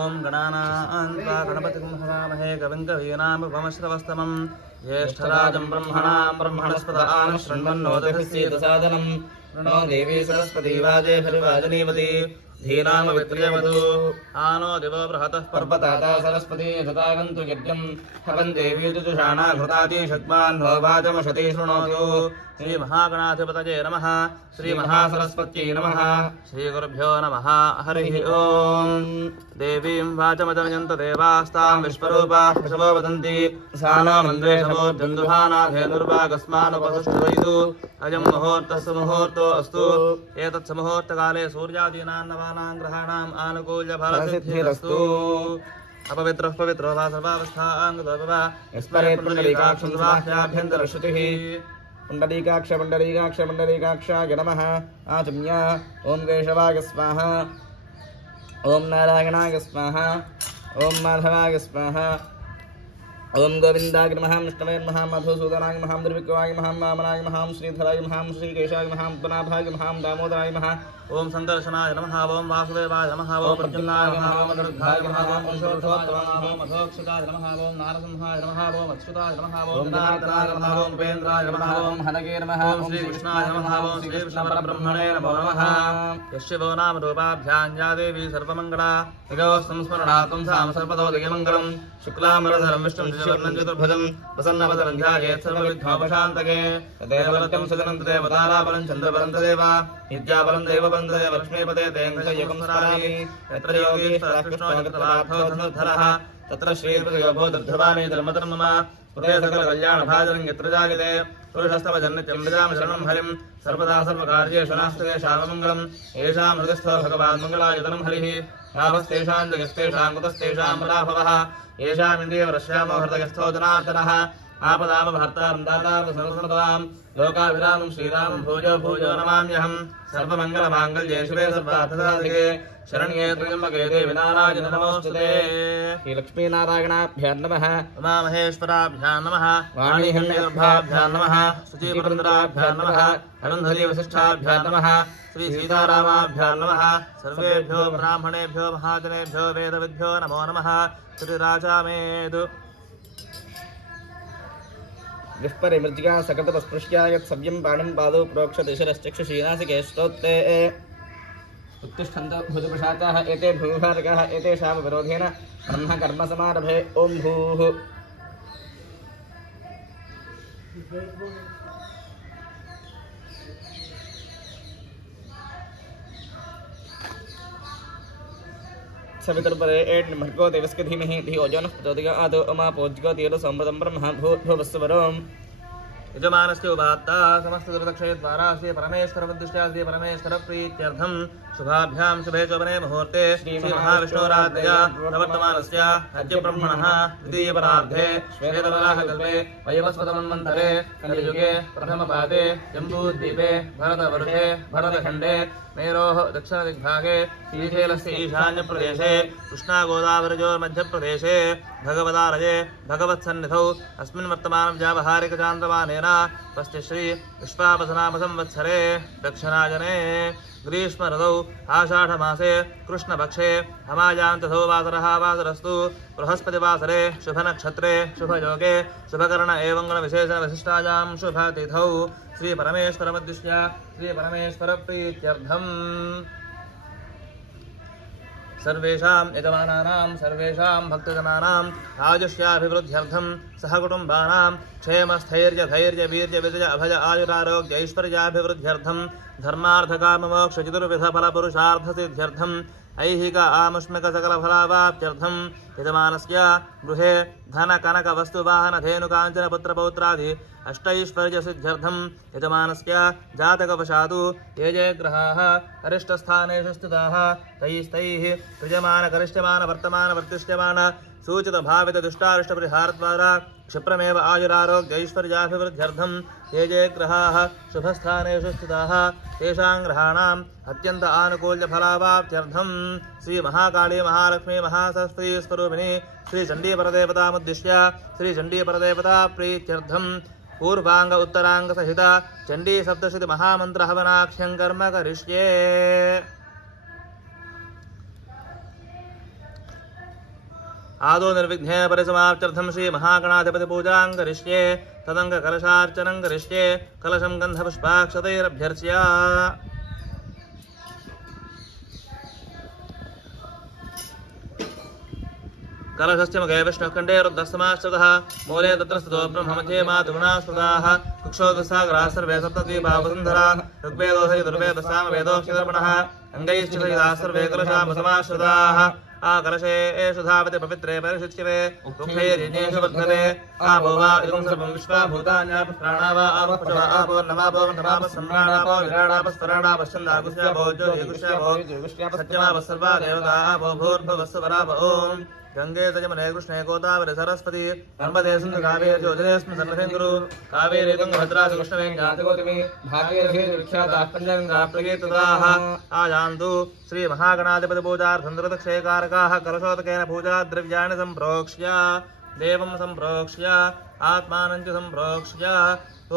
ओम गणानां गणपतिं हवामहे कविं कवीनामुपमश्रवस्तमं ज्येष्ठराजं ब्रह्मणां ब्रह्मणस्पत आनशृण्वन्नोदभिस्येदसादनं प्रणो देवी सरस्वती वाजे हरिवाजनीवती धीनामवित्र्यवतु आनो दिवो बृहतः पर्वताता सरस्वती शतागन्तु यज्ञं हवं देवी जुषाणा घृताति षट्मान् वाचमशति शृणोतु श्रीमहागणाधिपतये नमः श्रीमहासरस्वत्यै नमः श्रीगुरुभ्यो नमः हरिः ओम् देवीं वाचमजनयन्त देवास्तां विश्वरूपाः पशवो वदन्ति सा नो मन्द्रे शमोर्जन्दुभानाधेनुर्वागस्मानुपसुष्टवैतु अयं मुहूर्तस्य मुहूर्तो अस्तु एतत्स मुहूर्तकाले सूर्यादीनां नवानां ग्रहाणाम् आनुकूल्यफलसिद्धिरस्तु अपवित्रः पवित्रो वा सर्वावस्थाङ्गतो वा स्मरेत् पुण्डरीकाक्षं स्वाह्याभ्यन्तरश्रुतिः पुण्डरीकाक्ष पुण्डरीकाक्ष पुण्डरीकाक्षाय नमः आचम्य ॐ केशवाय स्वाहा ॐ नारायणाय स्वाहा ॐ माधवाय स्वाहा ओम गोविंदाय नमः विष्णवे नमः मधुसूदनाय नमः दुर्विक्रमाय नमः वामनाय नमः श्रीधराय नमः श्रीकेशाय नमः पद्मनाभाय नमः दामोदराय नमः ओम संदर्शनाय नमः ओम वासुदेवाय नमः ओम प्रद्युम्नाय नमः ओम अनिरुद्धाय नमः ओम पुरुषोत्तमाय नमः ओम अधोक्षजाय नमः ओम नारसिंहाय नमः ओम अच्युताय नमः ओम जनार्दनाय नमः ओम उपेन्द्राय नमः ओम हनगे नमः ओम श्रीकृष्णाय नमः ओम श्रीकृष्णपरब्रह्मणे नमो नमः यस्य वो नाम रूपाभ्यां या देवी सर्वमङ्गला इगो संस्मरणार्थं साम सर्वतोदयमङ्गलं शुक्लाम्बरधरं विष्णुं शशिवर्णं चतुर्भुजं प्रसन्नवदनं ध्यायेत् सर्वविघ्नोपशान्तये तदेव नित्यं सदनं तदेव ताराबलं चन्द्रबलं तदेव विद्याबलं देवबलं तदेव लक्ष्मीपते तेङ्गयकं स्मरामि यत्र योगीश्वरः कृष्णो धनुर्धरः तत्र श्रीर्पदयो भूतध्रुवाणि धर्मधर्मम हृदय सकलकल्याणभाजनं यत्र जायते पुरुषस्तव जन्नित्यं भजामि शरणं हरिं सर्वदा सर्वकार्येषु नास्ते शावमङ्गलं येषां हृदयस्थो भगवान् मङ्गलायतनं हरिः यावस्तेषां जगस्तेषां कुतस्तेषां पराभवः येषामिन्द्रियं रश्यामो हृदयस्थो जनार्दनः आपदामभर्तारं दातारं सर्वसर्वदां लोकाभिरामं श्रीरामं भूयो भूयो नमाम्यहं सर्वमङ्गलमाङ्गल्ये शिवे सर्वार्थसाधिके शरण्ये त्र्यम्बके देवी नारायणि नमोऽस्तुते श्रीलक्ष्मीनारायणाभ्यां नमः उमामहेश्वराभ्यां नमः वाणीहिरण्यगर्भाभ्यां नमः शुचिपुरन्दराभ्यां नमः अरुन्धतीवसिष्ठाभ्यां नमः श्री सीतारामाभ्यां नमः सर्वेभ्यो ब्राह्मणेभ्यो महाजनेभ्यो वेदविद्भ्यो नमो नमः श्रीराजामेतु विस्परे मृजिका सकटपस्पृश्या यत् सव्यं पाणिं पादौ प्रोक्षते शिरश्चक्षुषी नासिके श्रोत्रे उत्तिष्ठन्तो भुजपशाचाः एते भूमिभारकाः एतेषां विरोधेन ब्रह्मकर्मसमारभे ॐ भूः सवितुर्परे भर्गो देवस्य धीमहि धियो यो नः प्रचोदयात् उमा पूज्यो तेन संवृतं ब्रह्म भूर्भुवस्वरम् यजमानस्य उपात्ता समस्तदुर्दक्षयद्वारा श्री परमेश्वरमुद्दिश्य श्री परमेश्वरप्रीत्यर्थं शुभाभ्यां शुभे चोपने मुहूर्ते श्री महाविष्णोराधया प्रवर्तमानस्य अद्यब्रह्मणः द्वितीयपरार्धे श्वेतवराहकल्पे वयवस्वतमन्वन्तरे कलियुगे प्रथमपादे जम्बूद्वीपे भरतवर्षे भरतखण्डे मेरोः दक्षिणदिग्भागे श्रीशैलस्य ईशान्यप्रदेशे कृष्णागोदावरयोर्मध्यप्रदेशे भगवदालये भगवत्सन्निधौ अस्मिन् वर्तमानव्यावहारिकचान्द्रमानेन पस्तिश्री विश्वावसनामसंवत्सरे दक्षिणायने ग्रीष्मऋतौ आषाढमासे कृष्णपक्षे अमायान्तधौ वासरः वासरस्तु बृहस्पतिवासरे शुभनक्षत्रे शुभयोगे शुभकर्ण एवं गुणविशेषविशिष्टायां शुभतिथौ श्रीपरमेश्वरमुद्दिश्य श्रीपरमेश्वरप्रीत्यर्थम् सर्वेषां यजमानानां सर्वेषां भक्तजनानां आयुष्याभिवृद्ध्यर्थं सहकुटुम्बानां क्षेमस्थैर्यधैर्यवीर्यविजय अभय आयुरारोग्य ऐश्वर्याभिवृद्ध्यर्थं धर्मार्थकाममोक्षचतुर्विधफलपुरुषार्थसिद्ध्यर्थं ऐहिक आमुष्मिक सकलफलावाप्त्यर्थं यजमानस्य गृहे धनकनकवस्तुवाहनधेनुकाञ्चनपुत्रपौत्रादि अष्टैश्वर्यसिद्ध्यर्थं यजमानस्य जातकवशात् ये ये ग्रहाः अरिष्टस्थानेषु स्थिताः तैस्तैः युजमानकरिष्यमानवर्तमानवर्तिष्यमान सूचितभावितदुष्टारिष्टपरिहारद्वारा क्षिप्रमेव आयुरारोग्यैश्वर्याभिवृद्ध्यर्थं ये ये ग्रहाः शुभस्थानेषु स्थिताः तेषां ग्रहाणाम् अत्यन्त आनुकूल्यफलावाप्त्यर्थं श्रीमहाकाली महालक्ष्मी महासरस्वती स्वरूपिणी श्रीचण्डीपरदेवतामुद्दिश्य श्रीचण्डीपरदेवताप्रीत्यर्थं पूर्वांग उत्तरांग सहित चंडी सप्तशती महामंत्र हवनाख्यं कर्म करिष्ये। आदौ निर्विघ्ने परिसमाप्त्यर्थं श्री महागणाधिपति पूजां करिष्ये तदंग कलशार्चनं करिष्ये कलशं गन्धपुष्पाक्षतैरभ्यर्च्य कलशस्य मुखे विष्णुखण्डे रुद्रस्तमाश्रितः मूले तत्र स्थितो ब्रह्ममध्ये मातुगुणा स्तुताः कुक्षोदसागराः सर्वे सप्तद्वीपा वसुन्धरा ऋग्वेदो यजुर्वेदः सामवेदोऽक्षितर्पणः अङ्गैश्चितयुधाः सर्वे कलशामसमाश्रिताः कलशे एषु धावति पवित्रे परिशुच्यते दुःखैर्यज्ञेषु वर्धते आपो वा इदं सर्वं विश्वा भूतान्यापः प्राणा वा आपः पशवः आपो नवापो नवापः सम्राणापो विराडापः स्तराणापः छन्दागुष्यापो ज्योतिगुष्यापो सत्यमापः सर्वा देवता आपो भूर्भुवः स्वराप ॐ गंगे जमुने कृष्णे गोदावरी सरस्वती नर्मदे सिंधु कावेरी जोजनेस्मिन् सन्निधिं कावेरी तुंगभद्रा कृष्णवे ज्ञातगौतमी भागीरथी विख्याताः पञ्चगङ्गाः प्रकीर्तिताः आयान्तु श्री महागणाधिपति पूजार्थं दृतक्षयकारकाः कलशोदकेन पूजा द्रव्याणि सम्प्रोक्ष्य देवं सम्प्रोक्ष्य आत्मानं च सम्प्रोक्ष्य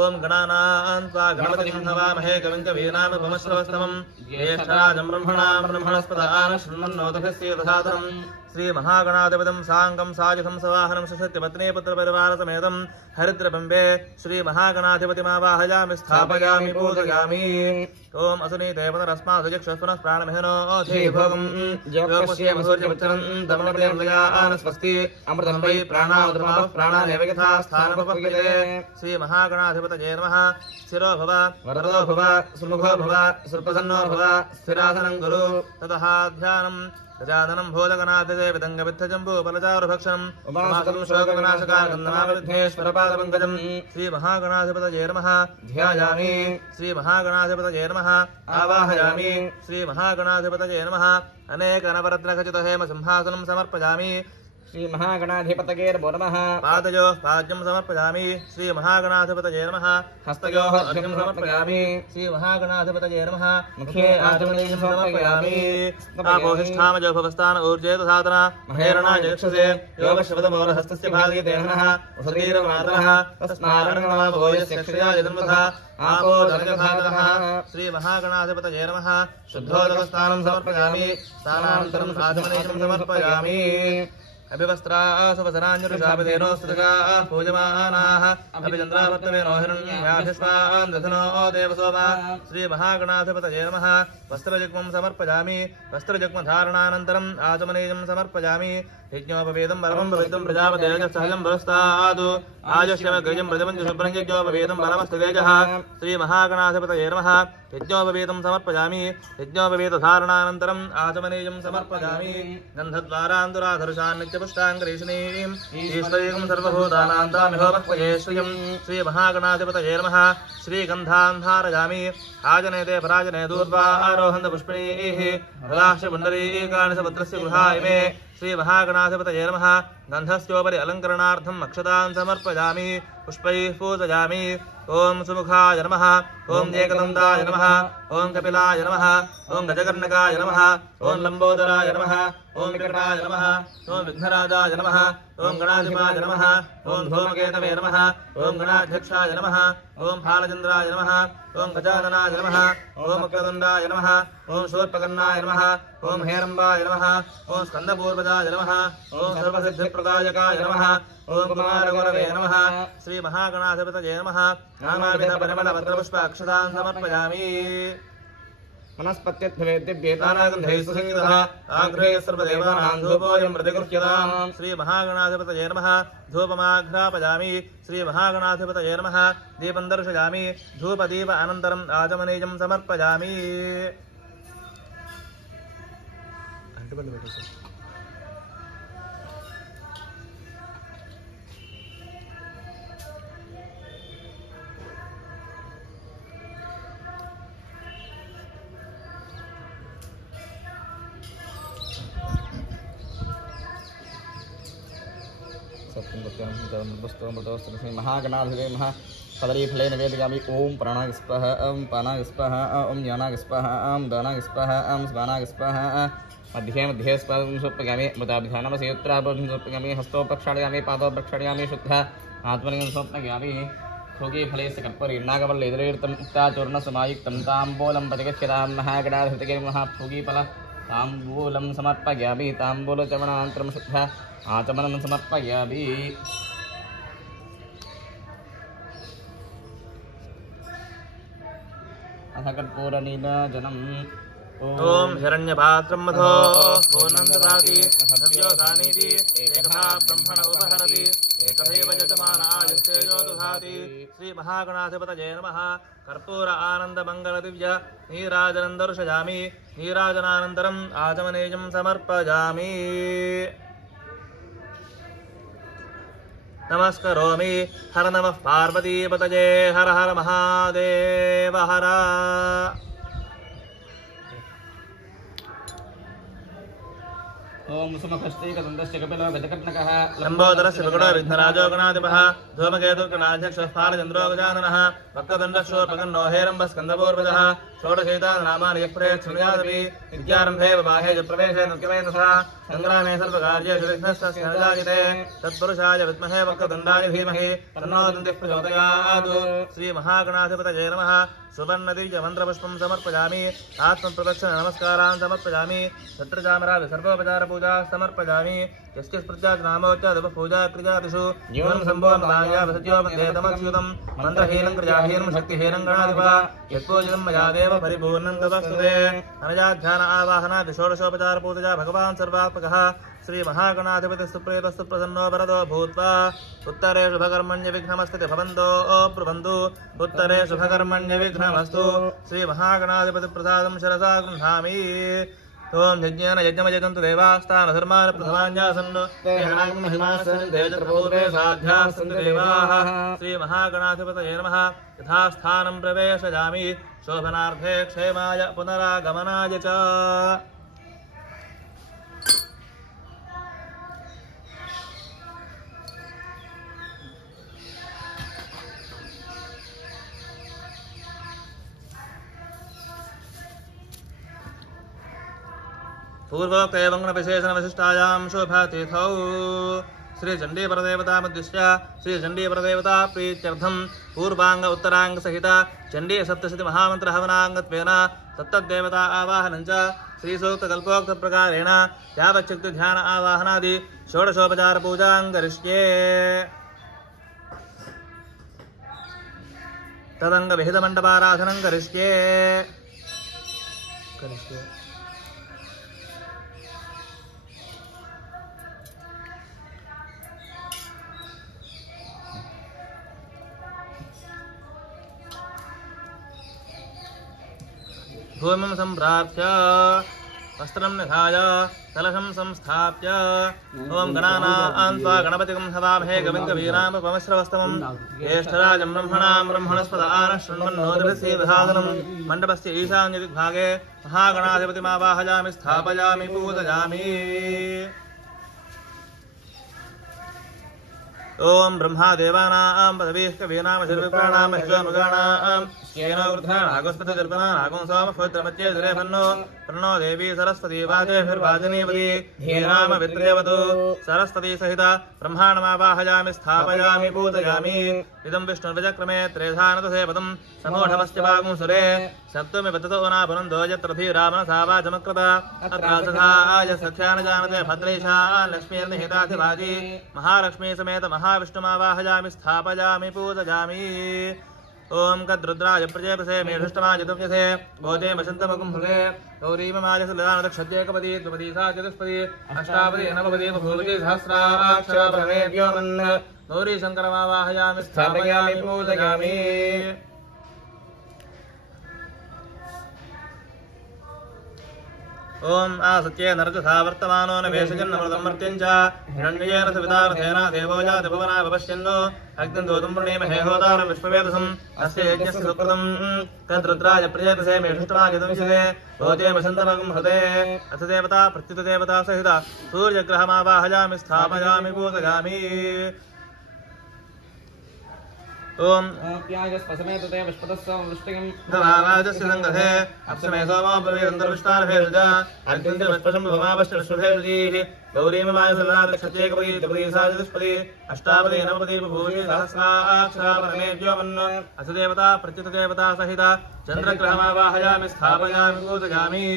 ओम गणानान्त्वा गणपतिं नमामहे कविं कवीनामुपमश्रवस्तमं ज्येष्ठराजं ब्रह्मणस्पत आनशृण्वन्नोतभिस्येतसादनं श्री महागणाधिपतिं साङ्गं साजितं सवाहनं सशक्तिपत्नी पुत्रपरिवार समेतं हरिद्रबिम्बे श्री महागणाधिपतिमावाहयामि स्थापयामि पूजयामि ओम असुनी देवतरस्मादुजक्षुष्पुनः प्राणमिहनो भोगं योगपश्येम सूर्यमुच्चरन् दमनप्रियं स्वस्ति अमृतं वै प्राणावद्रमापः प्राणानेव यथा स्थानमुपपद्यते श्री महागणाधिपतये नमः स्थिरो भव वरदो भव सुमुखो भव सुप्रसन्नो भव स्थिरासनं कुरु ततः ध्यानं गजाननं भोजगणाधिपते विदङ्गवित्थजम्बू फलचारुभक्षणम् उमासकं शोकविनाशकारकं नमामि विघ्नेश्वरपादपङ्कजं श्री महागणाधिपतये नमः ध्यायामि श्री महागणाधिपतये नमः आवाहयामि श्री महागणाधिपतये नमः अनेकनवरत्नखचितहेम सिंहासनं समर्पयामि श्री महागणाधिपतये नमः पादयोः पाद्यं समर्पयामि श्री महागणाधिपतये नमः हस्तयोः अर्घ्यं समर्पयामि श्री महागणाधिपतये नमः मुखे आचमनीयं समर्पयामि आपोहिष्ठामजो भवस्थान ऊर्जेत साधना महेरणाय यक्षसे योगशब्दमौलहस्तस्य भागे देहनः उषधीरमातरः तस्मारणनमाभोयस्य क्षयाय जन्मथा आपो जनकसाधनः श्री महागणाधिपतये नमः शुद्धोदकस्नानं समर्पयामि स्नानानन्तरं आचमनीयं समर्पयामि अभिवस्त्राः सुवसनान्युषाभिधेनोस्तुतगाः पूजमानाः अभिचन्द्रावर्तमेनो हिरण्याभिस्वान् दधनो देवसोमा श्री महागणाधिपतये नमः वस्त्रयुग्मं समर्पयामि वस्त्रयुग्मधारणानन्तरम् आचमनीयं समर्पयामि यज्ञोपवेदं परमं पवित्रं प्रजापतेजः सहजं बलस्तादु आयुष्यमग्रजं प्रजपञ्च शुभ्रं यज्ञोपवेदं परमस्ततेजः श्री महागणाधिपतये नमः यज्ञोपवेदं समर्पयामि यज्ञोपवेदधारणानन्तरम् आचमनीयं समर्पयामि गन्धद्वारान्तराधरुषान् नित्यपुष्टाङ्गरीषिणीम् ईश्वरीं सर्वभूतानां तामिहोपक्वये श्रियं श्री महागणाधिपतये नमः श्रीगन्धान् धारयामि आजनेते पराजने दूर्वा आरोहन्त पुष्पिणीः हलाक्षपुण्डरीकानि समुद्रस्य गृहाय मे श्री महागणाधिपतये नमः गन्धस्योपरि अलङ्करणार्थम् अक्षतान् समर्पयामि पुष्पैः पूजयामि ओम सुमुखाय नमः ओम एकदन्ताय नमः ओम कपिलाय नमः ओम गजकर्णकाय नमः ओम लंबोदराय नमः ओम विकटाय नमः ओम विघ्नराजाय नमः ओम गणाधिपाय नमः ओम धूमकेतवे नमः ओम गणाध्यक्षाय नमः ओम फालचन्द्राय नमः ओम गजाननाय नमः ओम वक्रतुण्डाय नमः ओम शूर्पकर्णाय नमः ओम हेरम्बाय नमः ओम स्कन्दपूर्वजाय नमः ओम सर्वसिद्धिप्रदायकाय नमः ओम कुमारगुरवे नमः श्री महागणाधिपतये नमः नानाविधपरिमलपत्रपुष्पाक्षतान् समर्पयामि वनस्पत्यर्थवेद्यभ्येतानागन्धैः सुसंयुतः आग्रहे सर्वदेवानां धूपोऽयं प्रतिगृह्यताम् श्री महागणाधिपतये नमः धूपमाघ्रापयामि श्री महागणाधिपतये नमः दीपं दर्शयामि धूपदीप अनन्तरम् आचमनीयं समर्पयामि महागणाधिपतये नमः कदलीफलेन वेदयामि ओम प्राणागस्पः ओम पानागस्पः ओम ज्ञानागस्पः ओम दानागस्पः ओम स्वानागस्पः मध्ये मध्ये स्पर्शं स्वप्यामि बुधाभिधानमसेत्राभं स्वप्यामि हस्तो प्रक्षालयामि पादौ प्रक्षालयामि शुद्ध आत्मनिं स्वप्यामि भोगे फले सकर्परीर्णागवल्लेदरीर्तं उक्ताचूर्णसमायुक्तं ताम्बूलं प्रतिगच्छतां महागणाधिपतये नमः भोगीफल ताम्बूलं समर्पयामि ताम्बूलचमनान्तरं शुद्ध आचमनं समर्पयामि अथ कर्पूरनीराजनम् ओम हिरण्यपात्रं मधो पूर्णं ददाति सव्यो दानीति एकधा ब्रह्मण उपहरति एकथैव यजमानायस्तेजो दुहाति श्री महागणाधिपतये नमः कर्पूर आनंद मंगल दिव्य नीराजनं दर्शयामि नीराजनानन्तरम् आचमनेयं समर्पयामि नमस्करोमि हर नमः पार्वतीपतये हर हर महादेव हर ओम सुमुखश्चैकदन्तस्य कपिलो गजकर्णकः लम्बोदरस्य विगुणो विघ्नराजो गणाधिपः धूमकेतुर्गणाध्यक्षः फालचन्द्रो गजाननः वक्रतुण्डशूर्पकर्णो हेरम्बस्कन्दपूर्वजः षोडशैतानि यः प्रयेत् शृणुयादपि विद्यारम्भे वबाहे च प्रवेशे नुक्यमेन सह सङ्ग्रामे सर्वकार्येषु विघ्नस्तस्य न जायते तत्पुरुषाय विद्महे वक्रतुण्डाय धीमहि तन्नो दन्तिः प्रचोदयात् श्रीमहागणाधिपतये नमः सुवर्णदिव्यमन्त्रपुष्पं समर्पयामि आत्मप्रदक्षिण नमस्कारान् समर्पयामि छत्रचामरादि सर्वोपचारपूजा समर्पयामि यस्य स्मृत्यानामोच्चादपूजा क्रियादिषु जीवनं सम्भवनाय सत्यो वन्दे तमच्युतं मन्त्रहीनं क्रियाहीनं शक्तिहीनं गणाधिपः यत्पूजितं मया देव परिपूर्णं तदस्तुते अनजाध्यान आवाहनादि षोडशोपचारपूजा भगवान् सर्वात्मकः श्रीमहागणाधिपतिः सुप्रीतस्तु प्रसन्नो वरदो भूत्वा उत्तरे शुभकर्मण्य विघ्नमस्ति भवन्तो ब्रुवन्तु उत्तरे शुभकर्मण्य विघ्नमस्तु श्रीमहागणाधिपतिप्रसादं शिरसा गृह्णामि ओम यज्ञेन यज्ञमयजन्तु देवास्तान् धर्मान् प्रथमान्यासन् देवपूर्वे साध्यास्तु देवाः श्रीमहागणाधिपतये नमः यथास्थानं प्रवेशयामि शोभनार्थे क्षेमाय पुनरागमनाय च पूर्वोक्त एवं विशेषणविशिष्टायां शोभातीर्थौ श्रीचण्डीपरदेवतामुद्दिश्य श्रीचण्डीपरदेवता प्रीत्यर्थं पूर्वांग उत्तरांग सहित चण्डी सप्तशती महामन्त्र हवनांगत्वेन तत्तद्देवता आवाहनं च श्रीसूक्तकल्पोक्त प्रकारेण यावच्छक्ति ध्यान आवाहनादि षोडशोपचार पूजां करिष्ये तदंग विहित मंडपाराधनं करिष्ये भूमिं सम्प्राप्य वस्त्रं निधाय कलशं संस्थाप्य ओम गणानां त्वा गणपतिं हवामहे कविं कवीनामुपमश्रवस्तमं ज्येष्ठराजं ब्रह्मणां ब्रह्मणस्पद आनः शृण्वन्नोतिभिस्सीदधादनं मण्डपस्य ईशान्यदिग्भागे महागणाधिपतिमावाहयामि स्थापयामि पूजयामि ओम ब्रह्मा देवानां पदवीः कवीनामशर्विप्राणां महिषोमगाणां येनो वृद्धानागोस्पतिर्पणानागं सोम पवित्रमच्ये प्रणो देवी सरस्वती वाचेभिर्वाजनीवती धीराम विद्रेवतु सरस्वती सहित ब्रह्माणमावाहयामि स्थापयामि पूजयामि इदं विष्णुर्विचक्रमे त्रेधानतसेवतं समोढमस्य वागुं सुरे सप्तमी बद्धतो नापुनन्दो यत्र धीरामनसा वाचमकृत अत्रासधाय सख्यान जानते भद्रेशान् लक्ष्मीर्निहिताधिवाजी महालक्ष्मी समेत महाविष्णुमावाहयामि स्थापयामि पूजयामि ओम कद्रुद्राय प्रजेपसे मेढुष्टमाजतुभ्यसे भोजे वसन्तमुखं भुगे गौरीममाजसलदानदक्षज्येकपदी द्विपदी सा चतुष्पदी अष्टापदी नवपदी बभूवति सहस्राक्षरा परमेभ्योमन् गौरी शङ्करमावाहयामि स्थापयामि पूजयामि ओम आसत्ये नरजसा वर्तमानो नवेशजन्नमृतं मर्त्यञ्च हिरण्येन सवितार्थेन देवो जाति भुवना भवष्यन्नो अग्निं दोतुं वृणीमहे होतारं विश्ववेदसम् अस्य यज्ञस्य सुकृतं तद्रुद्राय प्रजेतसे मेढुष्टमाजतुमिषसे भोजे वसन्तमगं हृदे अथ देवता प्रत्युतदेवता सहित सूर्यग्रहमावाहयामि स्थापयामि पूजयामि ओम प्याजस्पसमेतते विष्पतस्सवृष्टिं दवावाजस्य संगते अप्समे सोमो प्रवेदन्तर्विष्टारभेषज अग्निञ्च विष्पशं भवावश्चर्षुभेषजीः गौरीममायसल्लादक्षत्येकपदी द्विपदी सा चतुष्पदी अष्टापदी नवपदी बभूवि सहस्राक्षरा परमेभ्योमन् अथ देवता प्रत्युतदेवता सहित चन्द्रग्रहमावाहयामि स्थापयामि पूजयामि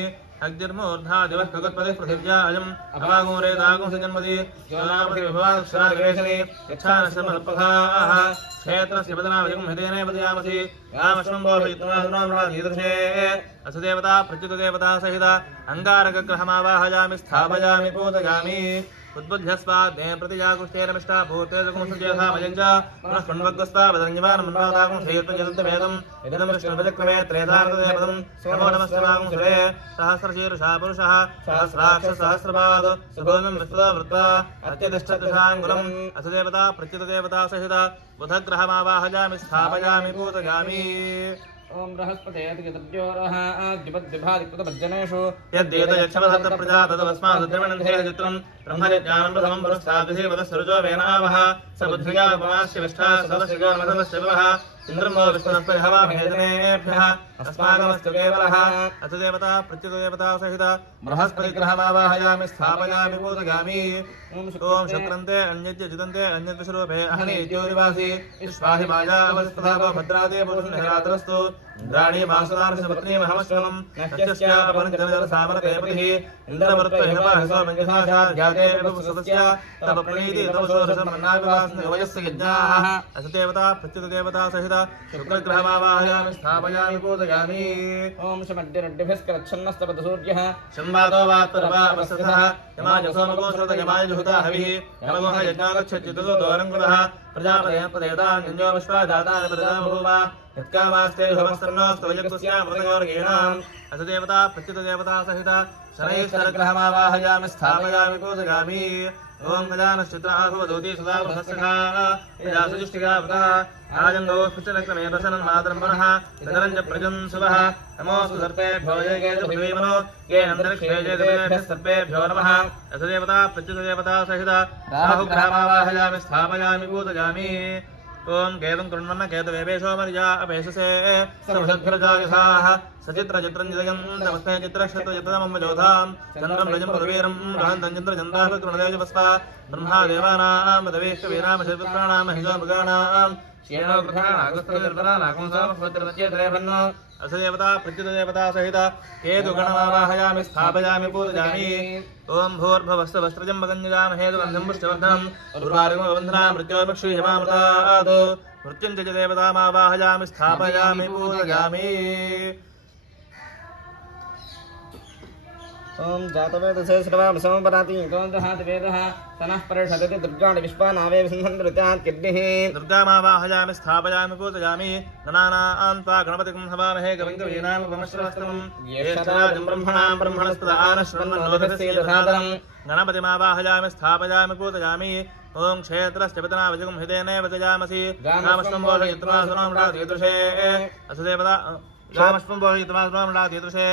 अग्निर्मूर्धा दिवः खगत्पतिः पृथिव्या अयम् अपागोरे दागुंस जन्मति योनापतिविभवाक्षराग्रेशने यच्छानश्रमसत्पथाः क्षेत्रस्य पदनावयं हृदयने पदयामसि यामश्वम्भोषयित्वासुनामृणाधीदृशे असदेवता प्रच्युतदेवता सहित अङ्गारकग्रहमावाहयामि स्थापयामि पूजयामि उद्बुध्यस्वाद्ने प्रतिजागुष्ठेरमिष्टा भूते सुकुंसुज्यथामयञ्च पुनः शृण्वग्गस्वा वदन्यवानमन्वादागुं श्रीयत्तजन्तमेदम् इदं विष्णुपदक्रमे त्रेधार्तदेवदं नमो नमस्ते सहस्रशीर्षा पुरुषः सहस्राक्ष सहस्रपाद सुभोमिं विश्वदा वृत्ता अत्यतिष्ठतिशाङ्गुलम् असदेवता प्रच्युतदेवता सहित बुधग्रहमावाहयामि स्थापयामि पूजयामि ओम बृहस्पते अधिगतद्योरः आद्युपद्विभादिकृतभज्जनेषु यद्देतयच्छमधत्त प्रजा तदवस्माद्द्रविणन्धे चित्रम् ब्रह्मज्ञानं प्रथमं पुरस्ताद्विधीवतस्सृजो वेनावः स बुद्धिया उपमास्य विष्ठा सदस्यगोर्मधवस्य विवः इन्द्रमो विष्णुनस्पति हवाभेदनेभ्यः अस्माकमस्तु केवलः अतदेवता प्रच्युतदेवता सहित बृहस्पतिग्रहमावाहयामि स्थापयामि पूजयामि ओम शुक्रन्ते अन्यज्य जितन्ते अन्यद्विषरूपे अहनि ज्योतिवासी विश्वाहि मायावस्तथा भद्रादे पुरुषनिरातरस्तु इन्द्राणि मासदार्शपत्नी महमश्वनम् नत्यस्यापरञ्जलसामरते पतिः इन्द्रमरुत्वहिमपाहसोमञ्जसाध्याते विपुसदस्य तव प्रणीति तव शोषसमन्नाविवासनवयस्य यज्ञाः असदेवता प्रच्युतदेवता सहित शुक्रग्रहमावाहयामि स्थापयामि पूजयामि ओम शमड्डिरड्डिभिस्करच्छन्नस्तपदसूर्यः संवादो वात्तरवावस्तथः यमाय सोमगोश्रत यमाय जुहुता हविः यमगोह यज्ञागच्छच्युतो दोरङ्कुलः प्रजापदेवतान्यो विश्वाजाताय प्रजाबभूव यत्कामास्ते शुभस्तन्नोस्तवयक्तस्यामृतयोर्गीणाम् असदेवता प्रच्युतदेवता सहित शनैश्चरग्रहमावाहयामि स्थापयामि पूजयामि ओम गजानश्चित्राहुवदूती सदा बृहस्सखा प्रजासुजुष्टिकावतः आजन्दोःपितरक्रमे प्रसन्नं मातरं पुनः इतरञ्च प्रजं शुभः नमोऽस्तु सर्पेभ्यो ये पृथिवीमनो ये अन्तरिक्षे ये देवेभ्यः सर्पेभ्यो नमः असदेवता प्रच्युतदेवता सहित राहुग्रहमावाहयामि स्थापयामि पूजयामि ओम केवं कृण्वन्न केतवेवेशो मर्या अपेशसे सर्वसद्भिरजायसाः सचित्रचित्रञ्जयं नमस्ते चित्रक्षत्रचित्रमं जोधां चन्द्रं रजं पदवीरं रहन्तं चन्द्रचन्द्राभिकृणदेजपस्वा ब्रह्मा देवानां पदवीष्टवीरां शिवपुत्राणां महिषो मृगाणां श्येनो गृहाणागुस्तरनिर्भरानागुंसामस्वत्रत्यत्रेभन्नो असदेवता प्रच्युतदेवता सहित केतुगणमावाहयामि स्थापयामि पूजयामि ओम भूर्भुवस्सु वस्त्रजं वगञ्जयामहे दुगन्धं पुष्टवर्धनम् उर्वारुकमबन्धनां मृत्योर्मक्षुयमामृतात् मृत्युञ्च च देवतामावाहयामि स्थापयामि पूजयामि ओम जातवेदसे श्रवामसमपराति गोन्दः वेदः तनः परिषदति दुर्गाणि विश्वानावे विसंहन्द्रुत्यात् किड्डिः दुर्गामावाहयामि स्थापयामि पूजयामि गणानां त्वा गणपतिं हवामहे कविं वमश्रवस्त्रम् ज्येष्ठराजं ब्रह्मणां ब्रह्मणस्पद आनश्वन्नोदधीदधातरम् गणपतिमावाहयामि स्थापयामि पूजयामि ओम क्षेत्रस्य पितनावजगं हृदयेनेव जयामसि रामस्वम्भोषयित्वासुनामृणादीदृशे असदेवता रामस्वम्भोषयित्वासुनामृणादीदृशे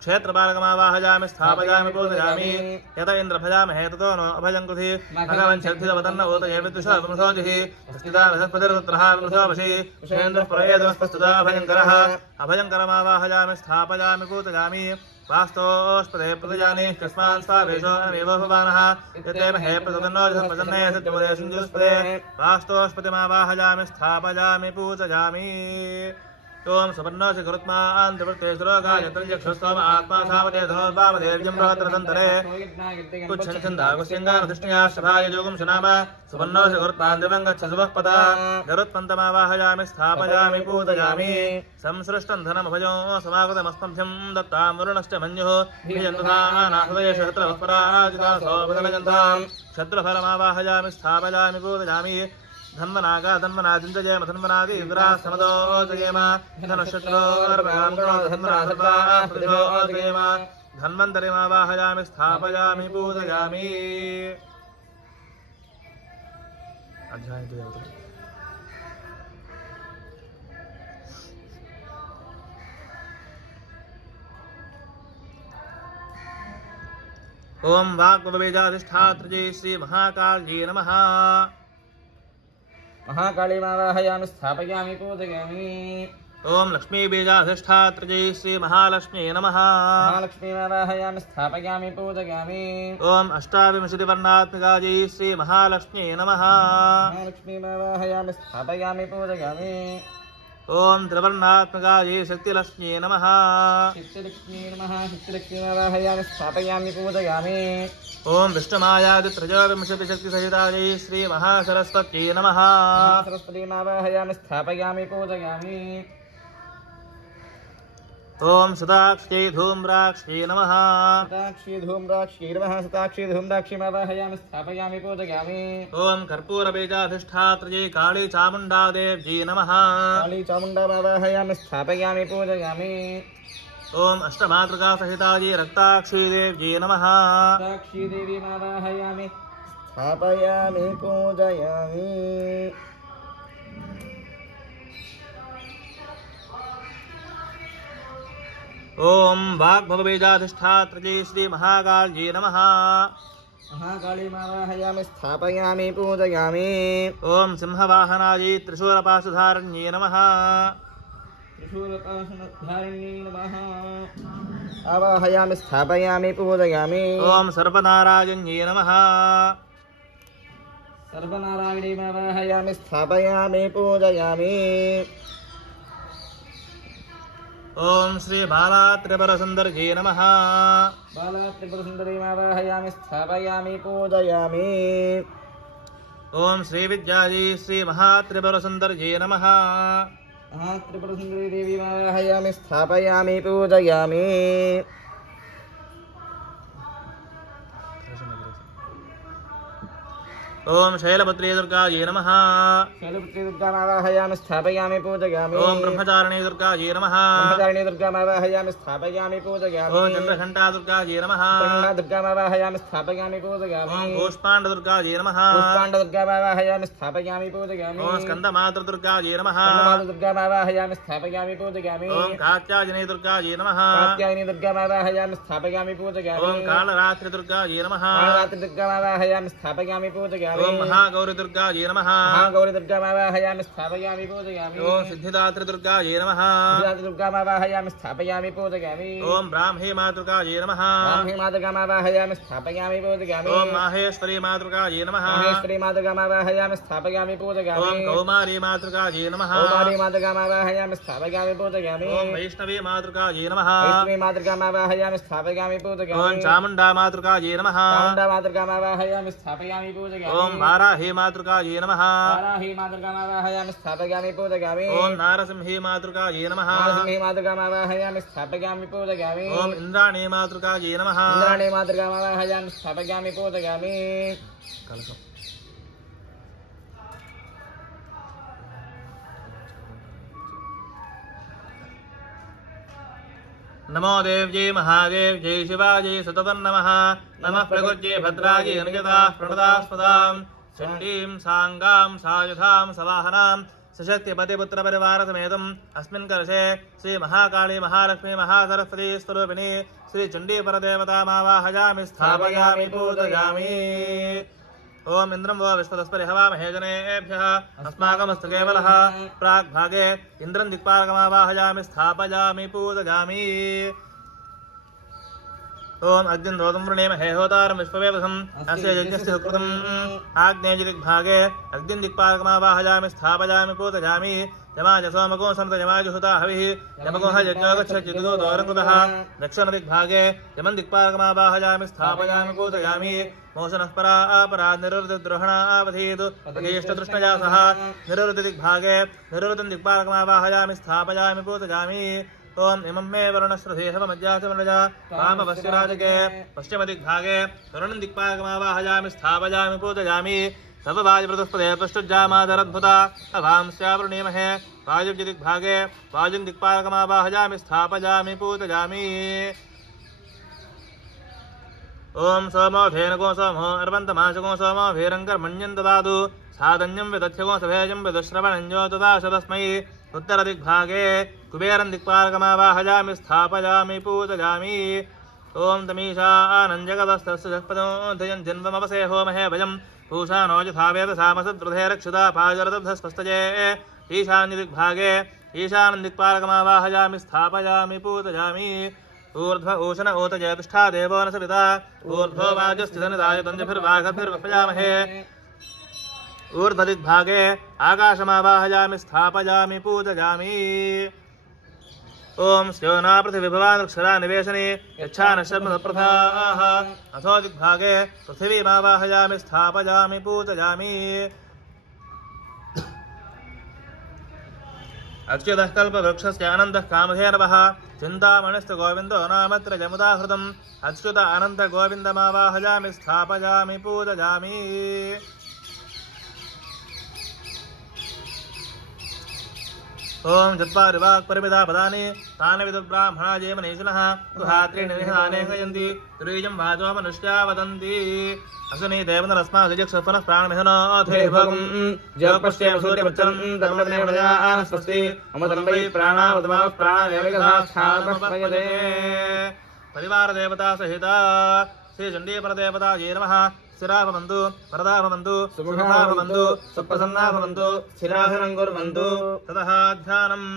क्षेत्रबालकमावाहयामि स्थापयामि पूजयामि यत इन्द्रभजामहे ततो नो अभयं कृधि भगवञ्छर्थितवदन्न ओतये विद्विषा विमृशोजिः स्थिता रथप्रतिरुत्रः विमृशोवशि विषेन्द्रः प्रयेदनस्तस्तुता अभयङ्करः अभयङ्करमावाहयामि स्थापयामि पूजयामि वास्तोष्पदे प्रतिजानि कस्मान् स्वावेशो अनेवो भवानः यते महे प्रसन्नो प्रसन्ने सत्यपदे सिञ्जुष्पदे वास्तोष्पतिमावाहयामि स्थापयामि पूजयामि ओम सुवर्णोऽसि गुरुत्मान् त्रिवृत्तेश्वरोगाय यत्रञ्जक्षुस्तोम आत्मा सावते धनोर्वामदेव्यं बृहत्रदन्तरे कुच्छन्दः शभाय योगं शनाम सुवर्णोऽसि गुरुत्मान् दिवं गच्छ शुभः पदा गरुत्पन्तमावाहयामि स्थापयामि पूजयामि संसृष्टं धनमभयो समागतमस्मभ्यं दत्तां वरुणश्च मन्युः भियन्तधानाहृदयेषु शत्रुवस्पराजितासोपदनजन्तां शत्रुफलमावाहयामि स्थापयामि पूजयामि धन्वनागा धन्वनादिन्द्रजयम धन्वनादि इन्द्रा समदो जयेम धनुषट्रो जयेम धन्वन्तरिमावाहयामि स्थापयामि पूजयामि ओम वाग्भवेजाधिष्ठात्री श्री महाकाल्यै नमः महाकालीमावाहयामि स्थापयामि पूजयामि ओम लक्ष्मी बीजाधिष्ठात्री श्री महालक्ष्मी नमः महालक्ष्मीमावाहयामि स्थापयामि पूजयामि ओम अष्टाविंशतिवर्णात्मिकायै श्री महालक्ष्मी नमः महालक्ष्मीमावाहयामि स्थापयामि पूजयामि ओम त्रिवर्णात्मकायै शक्तिलक्ष्म्यै नमः। शक्तिलक्ष्म्यै नमः। शक्तिलक्ष्मीम् आवाहयामि स्थापयामि पूजयामि। ओम विष्णुमायादित्रयोविंशतिशक्तिसहितायै श्री महासरस्वत्यै नमः। महासरस्वतीम् आवाहयामि स्थापयामि पूजयामि। ओम सुदाक्ष्यै धूम्राक्ष्यै नमः। सुदाक्षी धूम्राक्ष्यै नमः। सुदाक्षी धूम्राक्षीम् आवाहयामि स्थापयामि पूजयामि। ओम कर्पूरबीजाधिष्ठात्र्यै काली चामुण्डादेव्यै नमः। काली चामुण्डाम् आवाहयामि स्थापयामि पूजयामि। ओम अष्टमातृकासहितायै रक्ताक्षी देव्यै नमः। रक्ताक्षी देवीम् आवाहयामि स्थापयामि पूजयामि। ओम वाग्भवबीजाधिष्ठात्र्यै श्री महाकाल्यै नमः। महाकालीम् आवाहयामि स्थापयामि पूजयामि। ओम सिंहवाहनायै त्रिशूलपाशधारण्यै नमः। त्रिशूलपाशधारण्यै नमः। आवाहयामि स्थापयामि पूजयामि। ओम सर्पनारायण्यै नमः। सर्वनारायणीम् आवाहयामि स्थापयामि पूजयामि। ओम श्री बाला त्रिपुरसुन्दर्यै नमः। बाला त्रिपुरसुन्दरीम् आवाहयामि स्थापयामि पूजयामि। ओम श्री विद्यायै श्री महात्रिपुरसुन्दर्यै नमः। महात्रिपुरसुन्दरी देवीम् आवाहयामि स्थापयामि पूजयामि। ओम शैलपुत्री दुर्गायै नमः। शैलपुत्री दुर्गाम् आवाहयामि स्थापयामि पूजयामि। ओम ब्रह्मचारिणी दुर्गायै नमः। ब्रह्मचारिणी दुर्गाम् आवाहयामि स्थापयामि पूजयामि। ओम चन्द्रघण्टा दुर्गायै नमः। चन्द्रघण्टा दुर्गाम् आवाहयामि स्थापयामि पूजयामि। ओम कूष्माण्ड दुर्गायै नमः। कूष्माण्ड दुर्गाम् आवाहयामि स्थापयामि पूजयामि। ओम स्कन्दमातृ दुर्गायै नमः। स्कन्दमातृ दुर्गाम् आवाहयामि स्थापयामि पूजयामि। ओम कात्यायनी दुर्गायै नमः। कात्यायनी दुर्गाम् आवाहयामि स्थापयामि पूजयामि। ओम कालरात्रि दुर्गायै नमः। कालरात्रि दुर्गाम् आवाहयामि स्थापयामि पूजयामि। ओम महागौरी दुर्गायै नमः। महागौरी दुर्गाम् आवाहयामि स्थापयामि पूजयामि। ओम सिद्धिदात्री दुर्गायै नमः। सिद्धिदात्री दुर्गाम् आवाहयामि स्थापयामि पूजयामि। ओम ब्राह्मी मातृकायै नमः। ब्राह्मी मातृकाम् आवाहयामि स्थापयामि पूजयामि। ओम माहेश्वरी मातृकायै नमः। माहेश्वरी मातृकाम् आवाहयामि स्थापयामि पूजयामि। ओम कौमारी मातृकायै नमः। कौमारी मातृकाम् आवाहयामि स्थापयामि पूजयामि। ओम वैष्णवी मातृकायै नमः। वैष्णवी मातृकाम् आवाहयामि स्थापयामि पूजयामि। ओम चामुण्डा मातृकायै नमः। चामुण्डा मातृकाम् आवाहयामि स्थापयामि पूजयामि। ओम वाराही मातृकायै नमः। वाराही मातृकाम् आवाहयामि स्थापयामि पूजयामि। ओम नारसिंही मातृकायै नमः। नारसिंही मातृकाम् आवाहयामि स्थापयामि पूजयामि। ओम इन्द्राणी मातृकायै नमः। इन्द्राणी मातृकाम् आवाहयामि स्थापयामि पूजयामि। नमो देव्यै महादेव्यै शिवायै सततन्नमः। नमः प्रकृत्यै भद्रायै अनुजताः प्रणदास्पदाम् चण्डीं साङ्गां सायुधां सवाहनां सशक्तिपतिपुत्रपरिवारसमेतम् अस्मिन् कलशे श्रीमहाकाली महालक्ष्मी महासरस्वती स्वरूपिणी श्रीचण्डीपरदेवतामावाहयामि स्थापयामि पूजयामि। ओम इन्द्रं वो विश्वतस्परि हवामहे जनेभ्यः अस्माकमस्तु केवलः प्राग्भागे इन्द्रं दिक्पालकमावाहयामि स्थापयामि पूजयामि। ओम अग्निं रोदं वृणेमहे होतारं विश्ववेदसम् अस्य यज्ञस्य सुकृतम् आग्नेयदिग्भागे अग्निं दिक्पालकमावाहयामि स्थापयामि पूजयामि। यमाय सोमको समत यमाजुहुता हविः यमकोह यज्ञो गच्छत्युतो दोरङ्कृतः दक्षिणदिग्भागे यमं दिक्पालकमावाहयामि स्थापयामि पूजयामि। मोसनः परा अपरा निरुद्धद्रोहणावधीतु प्रज्येष्ठतृष्णया सह निरुद्धदिग्भागे निरुद्धं दिक्पालकमावाहयामि स्थापयामि पूजयामि। ओम इमं मे वर्णश्रधेहवमज्यासमनजा वामपश्चिराजके पश्चिमदिग्भागे वरुणं दिक्पालकमावाहयामि स्थापयामि पूजयामि। सर्ववायुप्रतुस्पदे पृष्ठज्जामादरद्भुता अभांस्यावृणीमहे वायुव्यदिग्भागे वायुं दिक्पालकमावाहयामि स्थापयामि पूजयामि। ओम सोमो धेनुको सोमो अर्वन्तमाशको सोमो भीरङ्कर्मण्यं ददातु सादन्यं विदध्यको सभेजं विदुश्रवणञ्जो ददाश तस्मै। उत्तरदिग्भागे कुबेरं दिक्पालकमावाहयामि स्थापयामि पूजयामि। ओम तमीशानं जगदस्तस्य जगपदो धयं जन्ममवसे होमहे भयं पूषानो यथा वेदसामसद्रुधे रक्षिता पाजरदब्धस्पस्तये। ईशान्यदिग्भागे ईशानं दिक्पालकमावाहयामि स्थापयामि पूजयामि। ऊर्ध्व ऊषण ऊतजय तिष्ठा देवो न सविता ऊर्ध्वो वाजस्थितनिदाय तञ्जभिर्वाघभिर्वपयामहे। ऊर्ध्वदिग्भागे आकाशमावाहयामि स्थापयामि पूजयामि ओम स्योना पृथिवीभवान् अक्षरा निवेशने यच्छान शर्मप्रथाः अथो दिग्भागे पृथिवीमावाहयामि स्थापयामि पूजयामि अच्युतः कल्पवृक्षस्य अनन्तः कामधेनवः चिन्तामणिस्तु गोविन्दो नामत्र जमुदाहृतम् अच्युत अनन्त गोविन्दमावाहयामि स्थापयामि पूजयामि ओम चत्वारि वाक् परिमिता पदानि तानि विदुर्ब्राह्मणा ये मनीषिणः गुहात्रीणि निहतानि हयन्ति तुरीयं वाचो मनुष्या वदन्ति अश्विनी देवनरस्मादिजक्षः पुनः प्राणमिहनोऽथे भगम् जगपश्येम सूर्यपच्चरम् तन्मनेवनयानस्वस्ति अमृतं वै प्राणावतमाः प्राणादेवगधास्थानमपयते परिवारदेवता सहिता श्रीचण्डीपरदेवता ये नमः स्थिरा भवन्तु वरदा भवन्तु सुमुखा भवन्तु सुप्रसन्ना भवन्तु स्थिरासनं कुर्वन्तु ततः ध्यानम्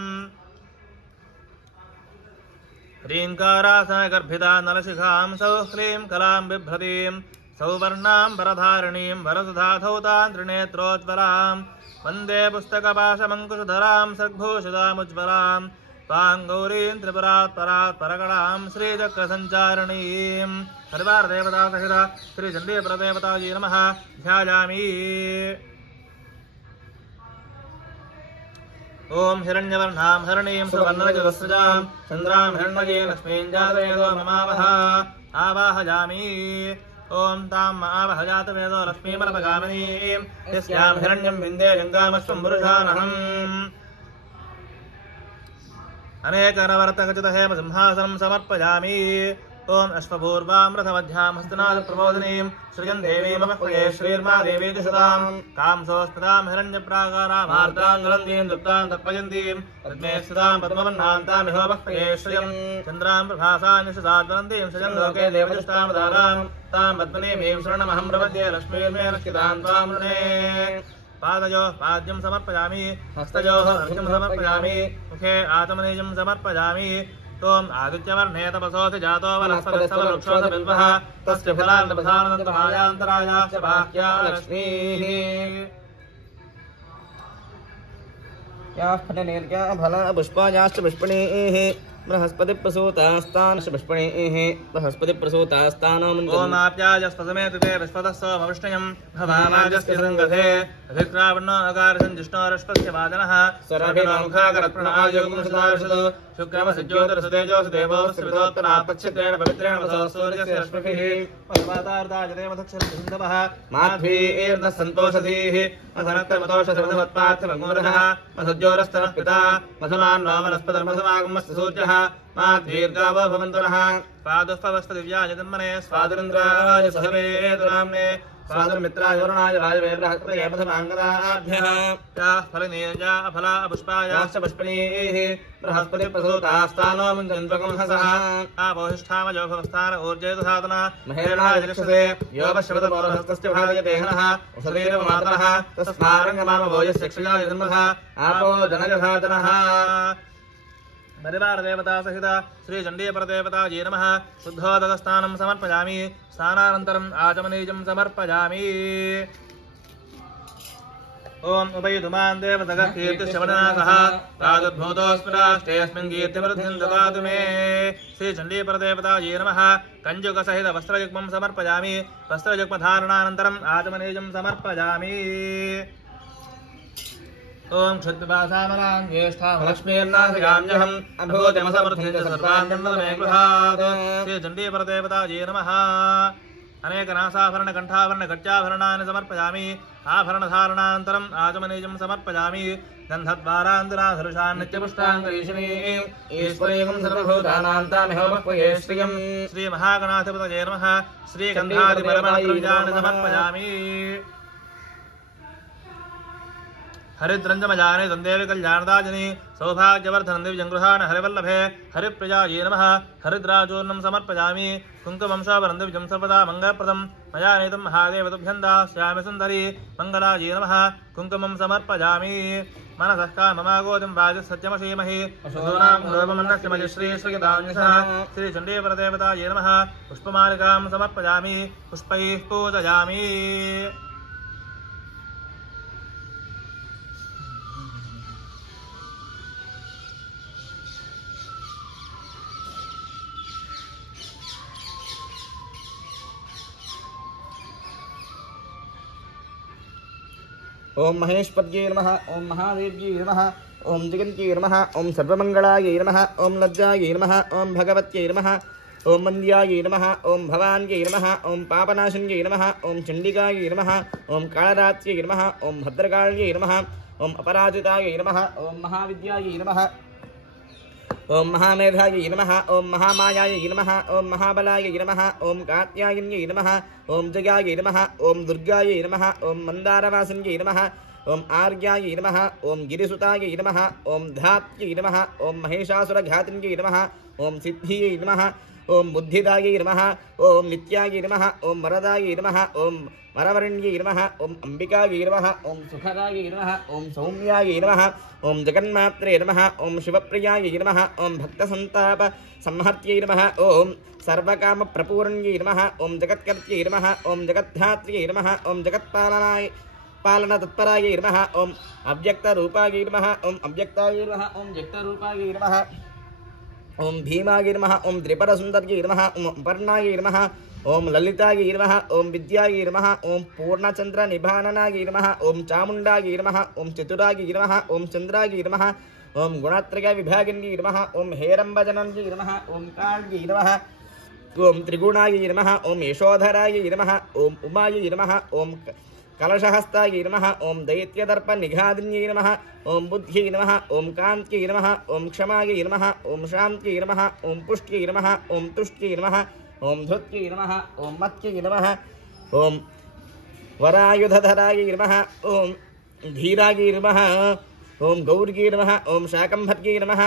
ह्रीङ्कारासनगर्भिता नरशिखां सौः क्लीं कलां बिभ्रतीं सौवर्णां वरधारिणीं वरसुधाधौतां त्रिनेत्रोज्ज्वलां वन्दे पुस्तकपाशमङ्कुशधरां सद्भूषितामुज्ज्वलां तां गौरीं त्रिपुरात् परात् परगणां श्रीचक्रसञ्चारिणीं परिवारदेवता सहिता श्रीचण्डीपरदेवतायै नमः ध्यायामि ओम हिरण्यवर्णां हरणीं सुवर्णरजतस्रजां चन्द्रां हिरण्मयीं लक्ष्मीं जातवेदो ममावह आवाहयामि ओम तां आवाहयातवेदो लक्ष्मीमरपगामिनीं यस्यां हिरण्यं विन्दे गङ्गामश्वं पुरुषानहम् अनेकनवर्तकचितहेमसिंहासनं समर्पयामि ओम अश्वपूर्वां रथमध्यां हस्तनादप्रबोधिनीं श्रियं देवीमपये श्रीर्मा देवी दिशतां कांसोस्मितां हिरण्यप्राकारामार्तां ज्वलन्तीं दृप्तां तर्पयन्तीं पद्मे स्थितां पद्मवन्नान्तामिहोपये श्रियं चन्द्रां प्रभासां यशसाद्वलन्तीं श्रियं लोके देवदुष्टां दारां तां पद्मनीमीं शरणमहं प्रपद्ये लक्ष्मीर्मे रक्षितां त्वां वृणे पादयोः पाद्यं समर्पयामि हस्तयोः अर्घ्यं समर्पयामि मुखे आचमनीयं समर्पयामि ओम आदित्यवर्णे तपसोऽसि जातो वनस्पतिस्तववृक्षोऽथ बिल्वः तस्य फलान्तपसानन्दमायान्तरायाश्च बाह्या लक्ष्मीः याः फलनेर्या फला पुष्पायाश्च पुष्पिणीः बृहस्पतिप्रसूतास्तानश्च पुष्पिणीः बृहस्पतिप्रसूतास्तानां ओमाप्याजस्पसमेतु ते विश्वतः सोमविष्णयं भवामाजस्य सङ्गथे अधिक्रावण्णो अकारसञ्जिष्णोरश्वस्य वादनः स्वराभिमुखाकरत्प्रणायोगुंसदार्शतु शुक्रमसिज्योतिरसतेजोसदेवोऽस्वितोत्तरापच्छित्रेण पवित्रेण वसो सूर्यस्य रश्मिभिः पद्मातार्दाजतेमथक्षरसिन्धवः माध्वीर्नः सन्तोषधीः मधनक्रमतोषसमधमत्पार्थमङ्गुरः मसज्योरस्तनः पिता मधुमान् वामनस्पतिर्मधुमागमस्य सूर्यः माध्वीर्गावो भवन्तुनः स्वादुष्पवस्पदिव्याय जन्मने स्वादुरिन्द्राय सहवेतुनाम्ने स्वादुर्मित्राय वरुणाय राजवे बृहस्पतये मधुमाङ्गदाभ्यः याः फलनीया अफला पुष्पायाश्च पुष्पिणीः बृहस्पतिप्रसूतास्तानो मुञ्जन्त्वगुंहसः आपोहिष्ठामयोगवस्थान ऊर्जेतु साधना महेरणाय जलक्षसे योपश्यवतपौरहस्तस्य भागयते हनः उषधीरवमातरः तस्मारङ्गमामभोजस्य क्षयाय जन्मः आपो जनजसाधनः परिवारदेवता सहिता श्रीचण्डीपरदेवतायै नमः शुद्धोदकस्नानं समर्पयामि स्नानानन्तरम् आचमनीयं समर्पयामि ओम उभयधुमान् देवतगः कीर्तिश्रवणनाथः प्रादुर्भूतोऽस्मिन् कीर्तिवृद्धिं ददातु मे श्रीचण्डीपरदेवतायै नमः कञ्जुकसहितवस्त्रयुग्मं समर्पयामि वस्त्रयुग्मधारणानन्तरम् आचमनीयं समर्पयामि ओम क्षुद्रपासामनां ज्येष्ठां लक्ष्मीर्नाथगाम्यहम् अभूतमसमृद्धेन सर्वाण्यन्नमे गृहात् श्रीचण्डीपरदेवतायै नमः अनेकनासाभरणकण्ठाभरणगट्याभरणानि समर्पयामि आभरणधारणानन्तरम् आचमनीयं समर्पयामि गन्धद्वारान्तराधरुषान् नित्यपुष्टाङ्गरीषिणीम् ईश्वरीं सर्वभूतानान्तामिहोपये श्रियं श्रीमहागणाधिपतये नमः श्रीगन्धादिपरमणद्रव्याणि समर्पयामि हरिद्रञ्जमजाने तन्देवी कल्याणदाजिनी सौभाग्यवर्धनं दिव्यं गृहाण हरिवल्लभे हरिप्रियायै नमः हरिद्राचूर्णं समर्पयामि कुङ्कुमं शोभनं दिव्यं सर्वदा मङ्गलप्रदं मया नीतं महादेवतुभ्यं दास्यामि सुन्दरी मङ्गलायै नमः कुङ्कुमं समर्पयामि मनसः काममागोदिं वाजसत्यमशीमहि अशोनां लोभमन्नस्य मजिश्रीश्रीदान्यसः श्रीचण्डीपरदेवतायै नमः पुष्पमालिकां समर्पयामि पुष्पैः पूजयामि ओम महेश्वर्यै नमः ओम महादेव्यै नमः ओम जगन्त्यै नमः ओम सर्वमङ्गलायै नमः ओम लज्जायै नमः ओम भगवत्यै नमः ओम मन्द्यायै नमः ओम भवान्यै नमः ओम पापनाशिन्यै नमः ओम चण्डिकायै नमः ओम कालरात्र्यै नमः ओम भद्रकाल्यै नमः ओम अपराजितायै नमः ओम महाविद्यायै नमः ओम महामेधायै नमः ओम महामायायै नमः ओम महाबलायै नमः ओम कात्यायन्यै नमः ओम जगायै नमः ओम दुर्गायै नमः ओम मन्दारवासिन्यै नमः ओम आर्यायै नमः ओम गिरिसुतायै नमः ओम धात्यै नमः ओम महेशासुरघातिन्यै नमः ओम सिद्धियै नमः ओम बुद्धिदायै नमः ओम नित्यायै नमः ओम वरदायै नमः ओम वरवरण्यै नमः ओम अंबिकायै नमः ओम सुखदायै नमः ओम सौम्यायै नमः ओम जगन्मात्रे नमः ओम शिवप्रियायै नमः ओम भक्तसन्ताप संहर्त्यै नमः ओम सर्वकामप्रपूरण्यै नमः ओम जगत्कर्त्यै नमः ओम जगद्धात्र्यै नमः ओम जगत्पालनाय पालनतत्परायै नमः ओम अव्यक्तरूपायै नमः ओम अव्यक्तायै नमः ओम व्यक्तरूपायै नमः ओम भीमायै नमः ओम त्रिपुरसुन्दर्यै नमः ओम अपर्णायै नमः ओम ललितायै नमः ओम विद्यायै नमः ओम पूर्णचन्द्रनिभाननायै नमः ओम चामुण्डायै नमः ओम चतुरायै नमः ओम चन्द्रायै नमः ओम गुणत्रयविभागिन्यै नमः ओम हेरम्बजनन्यै नमः ओम काल्यै नमः ओम त्रिगुणायै नमः ओम यशोधरायै नमः ओम उमायै नमः ओम कलशहस्तायै नमः ओम दैत्यदर्पनिघादिन्यै नमः ओम बुद्ध्यै नमः ओम कान्त्यै नमः ओम क्षमायै नमः ओम शान्त्यै नमः ओम पुष्ट्यै नमः ओम तुष्ट्यै नमः ओम धृत्यै नमः ओम मत्यै नमः ओम वरायुधधरायै नमः ओम धीरायै नमः ओम गौर्यै नमः ओम शाकम्भर्यै नमः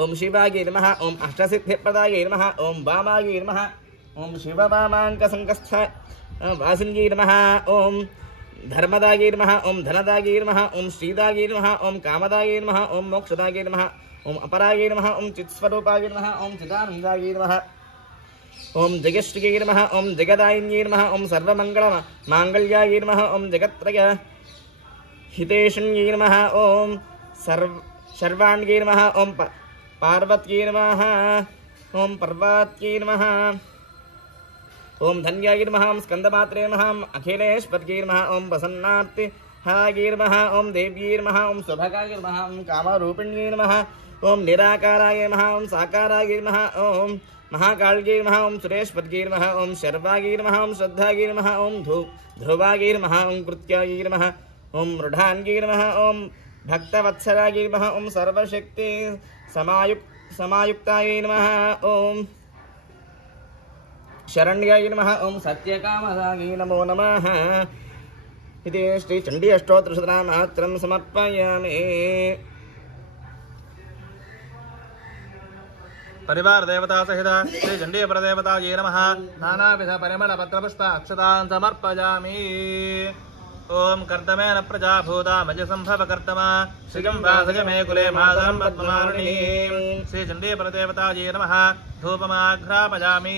ओम शिवायै नमः ओम अष्टसिद्धिप्रदायै नमः ओम वामायै नमः ओम शिववामाङ्कसङ्कस्थ वासिन्यै नमः ओम धर्मदायै नमः ओम धनदायै नमः ओम श्रीदायै नमः ओम कामदायै नमः ओम मोक्षदायै नमः ओम अपरायै नमः ओम चित्स्वरूपायै नमः ओम चिदानन्दायै नमः ओम जगश्रियै नमः ओम जगदायिन्यै नमः ओम सर्वमङ्गलमाङ्गल्यायै नमः ओम जगत्त्रय हितेशन्यै नमः ओम सर्वाण्यै नमः ओम पार्वत्यै नमः ओम पर्वत्यै नमः ओम धन्यायै नमः ओम स्कन्दमात्रे नमः ओम अखिलेश्वर्यै नमः ओम वसन्नार्तिहायै नमः ओम देव्यै नमः ओम सुभगायै नमः ओम कामरूपिण्यै नमः ओम निराकाराय नमः ओम साकाराय नमः ओम महाकाल्यै नमः ओम सुरेश्वर्यै नमः ओम शर्वायै नमः ओम श्रद्धायै नमः ओम ध्रुवायै नमः ओम कृत्यायै नमः ओम मृढान्यै नमः ओम भक्तवत्सलायै नमः ओम सर्वशक्ति समायुक्तायै नमः ओम शरण्याय नमः ओम सत्यकामदायै नमो नमः इति श्री चण्डी अष्टोत्तरशतनामात्रं समर्पयामि। परिवार देवता सहित श्री चण्डी परदेवतायै नमः नानाविध परिमल पत्रपुष्प अक्षतान् समर्पयामि। ओम कर्तमेन प्रजा भूता मज संभव कर्तमा श्रियं वासज मे कुले मातरं पद्ममालिनीं श्री चण्डी परदेवतायै नमः धूपमाघ्रापयामि।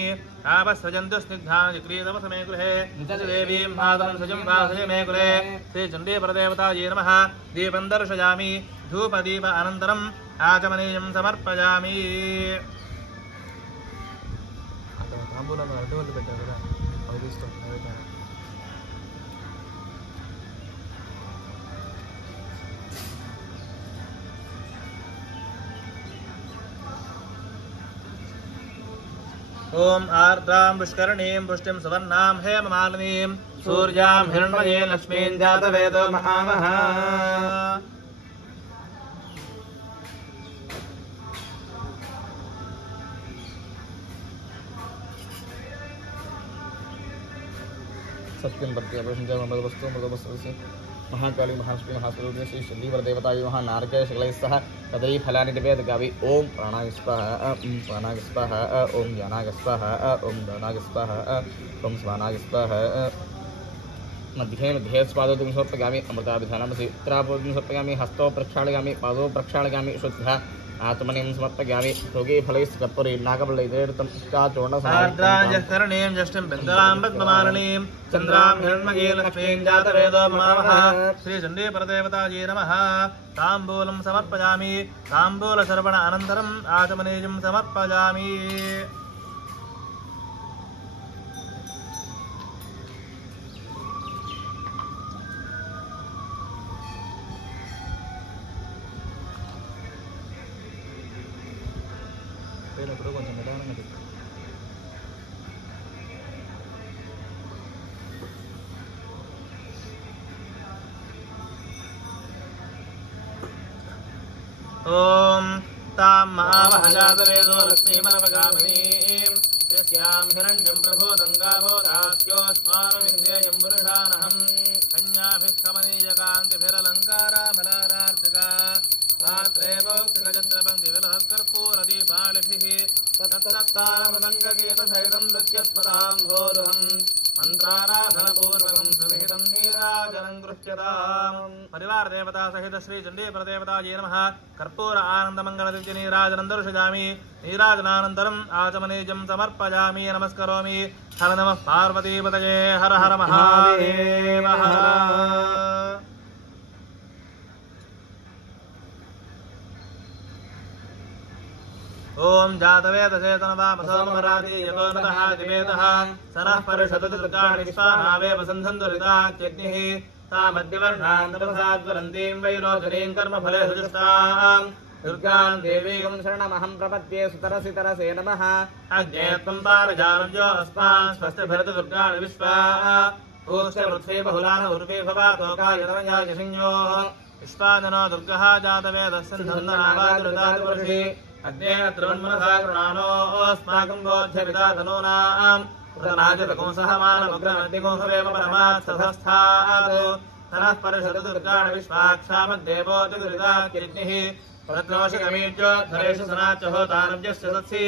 आपस्सजन्तु स्निग्धान् जिक्रीतमथ मे गृहे देवीं मातरं सजं वासज मे कुले श्री चण्डी परदेवतायै नमः दीपं दर्शयामि। धूपदीप अनन्तरम् आचमनीयं समर्पयामि। ओम आर्द्रां पुष्करणीं पुष्टिं सुवर्णां हेममालिनीं सूर्यां हिरण्मयीं लक्ष्मीं जातवेदो महामः। सत्यं प्रत्यवस्तु महाकाली महालक्ष्मी महास्वरूपिणी श्री चण्डीवरदेवतायै नमः नारकेल शकलैः सह तदैः फलानि निवेदयामि। ओम प्राणाय स्वाहा ओम प्राणाय स्वाहा ओम ज्ञानाय स्वाहा ओम दानाय स्वाहा ओम स्वानाय स्वाहा। मध्ये स्वादोदं समर्पयामि। अमृताभिधानं चित्रापोदं समर्पयामि। हस्तौ प्रक्षालयामि पादौ प्रक्षालयामि। शुद्धा आत्मनीं समर्पयामि। भोगे फलैः कर्पूरे नागफलैर्तं आर्द्रां जष्टिं पिङ्गलां पद्ममालिनीं चन्द्रां हिरण्मयीं लक्ष्मीं जातवेदो महामः। श्री चण्डी परदेवतायै नमः ताम्बूलं समर्पयामि। ताम्बूलशर्वण अनन्तरम् आचमनीयं समर्पयामि। ॐ तां महामहजातवेदो लक्ष्मीमनवगामिनीं यस्यां हिरण्यं प्रभूतं गावो दास्योऽस्मानमिन्द्रियं पुरुषानहं कन्याभिः कमनीयकान्तिभिरलङ्कारामलारार्तिका सात्रेवोक्तिगजत्रपङ्क्तिविलहत्कर्पूरदीपालिभिः तत्तत्तारमदङ्गगीतसहितं नृत्यस्पदां भोरुहम् मंत्राराधनपूर्वकं सुविहितं नीराजनं गृह्यताम्। परिवार देवता सहित श्री चंडी प्रदेवतायै नमः। कर्पूर आनन्दमङ्गलदिव्य नीराजनं दर्शयामि। नीराजनानन्तरम् आचमनीयं समर्पयामि नमस्करोमि। हर नमः पार्वतीपतये हर हर महादेव हर। ओम जातवेदसेतनवामसोमराधि यतो नतः दिवेदः सनः परिषदतु दुर्गाणि विश्वानावे वसन्धन्तुरिताच्यग्निः तामद्यवर्षान्तपसाद्वरन्तीं वैरोचनीं कर्मफले सुजुष्टाम् दुर्गां देवीं शरणमहं प्रपद्ये सुतरसि तरसे नमः। अग्ने त्वं पारजानव्यो अस्मान् स्वस्तिभिरतु दुर्गाणि विश्वा पूष्य पृथ्वी बहुलान उर्वी भवातोकायतमयाजसिंह्योः विश्वाजनो दुर्गः जातवेदस्सिन्धन्ननावादुरितादिवर्षि अग्ने त्रिवन्मनसा कृणानोऽस्माकं बोध्यविदातनूनाम् उदनाजतकुंसहमानमुग्रमद्दिकुंसवेव परमात्सहस्थात् तनः परिषदु दुर्गाणि विश्वाक्षामद्देवो जगुरिताकिरिग्निः प्रत्रोषिकमीड्योद्धरेषु सनाच्च होतानव्यस्य सत्सि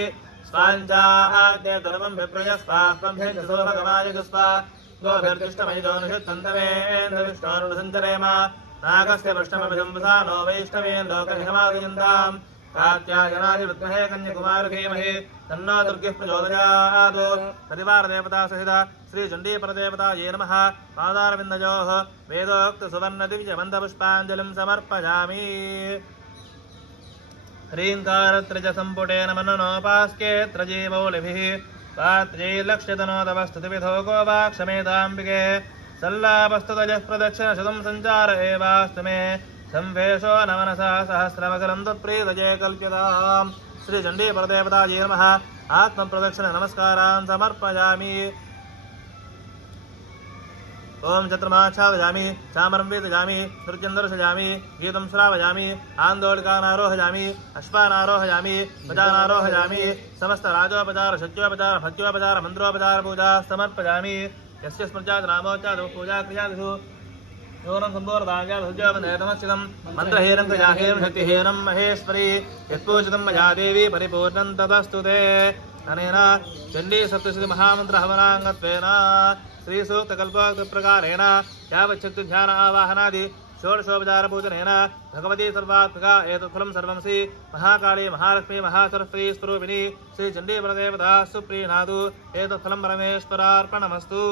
स्वाञ्चाद्य दुर्वं विप्रयस्वास्मभ्यजसो भगवायजुस्वा गोभिर्दिष्टमयिजोनिषुत्तन्तवेन्द्रविष्णोरुणसञ्चरेम नागस्य पृष्ठमभिजम्बुसा नो वैष्णवेन् लोकहिमादियन्ताम् कात्यायनादि विद्महे कन्याकुमारीमहे तन्नो दुर्गः प्रचोदयात्। परिवार देवता सहित श्री चंडी परदेवतायै नमः। पादारविन्दयोः वेदोक्त सुवर्ण दिव्य मन्दपुष्पाञ्जलिं समर्पयामि। ह्रीङ्कारत्रज सम्पुटेन मननोपास्के त्रजीवौलिभिः पात्रे लक्ष्यतनोदवस्तुतिविधो गोवाक्षमेधाम्बिके सल्लापस्तुतजः प्रदक्षिणशतं सञ्चार एवास्तु मे संवेशो न मनसा सहस्रमकरं तत्प्रीतये कल्प्यताम्। श्री चंडी परदेवतायै नमः। आत्मप्रदक्षिण नमस्कारान् समर्पयामि। ओम चतुर्माच्छादयामि चामरं वेदयामि नृत्यं दर्शयामि गीतं श्रावयामि आन्दोलिकानारोहयामि अश्वानारोहयामि प्रजानारोहयामि समस्त राजोपचार शच्योपचार भक्त्योपचार मन्त्रोपचार पूजा समर्पयामि। यस्य स्मृत्यानामोच्चार पूजा क्रियादिषु योनं सम्पूर्णदाज्ञाभुज्योपनेतमस्थितं मन्त्रहीनं क्रियाहीनं शक्तिहीनं महेश्वरी यत्पूजितं मया देवी परिपूर्णं ततस्तु ते। अनेन चण्डी सप्तशती महामन्त्र हवनाङ्गत्वेन श्रीसूक्तकल्पोक्तप्रकारेण यावच्छक्तिध्यान आवाहनादि षोडशोपचारपूजनेन भगवती सर्वात्मिका एतत्फलं सर्वंसि महाकाली महालक्ष्मी महासरस्वती स्वरूपिणी श्री चण्डी परदेवता सुप्रीणातु एतत्फलं परमेश्वरार्पणमस्तु।